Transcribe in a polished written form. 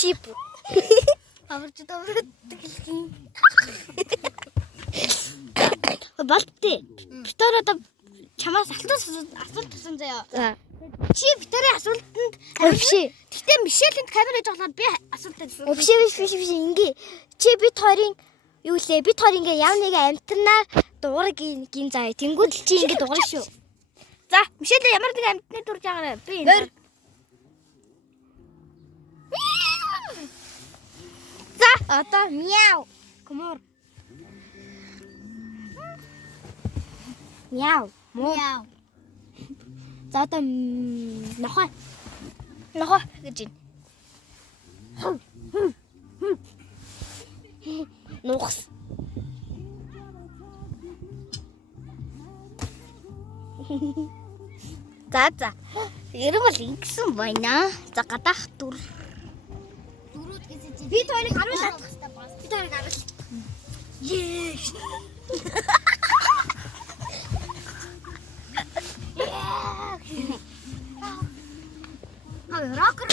Чип. Болттой. Битээр одоо чамаас асуулт тусан заяа. За. Чи битээрийн асуултанд хариулшээ. Гэтэ Мишелийн камераж болоод би асуултад Биш. Ингээ. Чи бит хоёрын юу лээ? Бит хоёр ингээ яв нэг амтнаар дуурай гин заяа. Тэнгүүд л чи ингээ дуурай шүү. За, Мишелээ ямар нэг амьтны дурж байгаарай. Би энэ. За, Одоо мяу. Комор. Мяу. мяу. За одоо нохой. Нохоо гэж байна. Нухс. За. Ерөн бол ингэсэн байна. За, гадаах дүр. Дөрүүд гэсэн чи Би хоёрыг харуулаад. Би тарыг арал. Yes. Рокер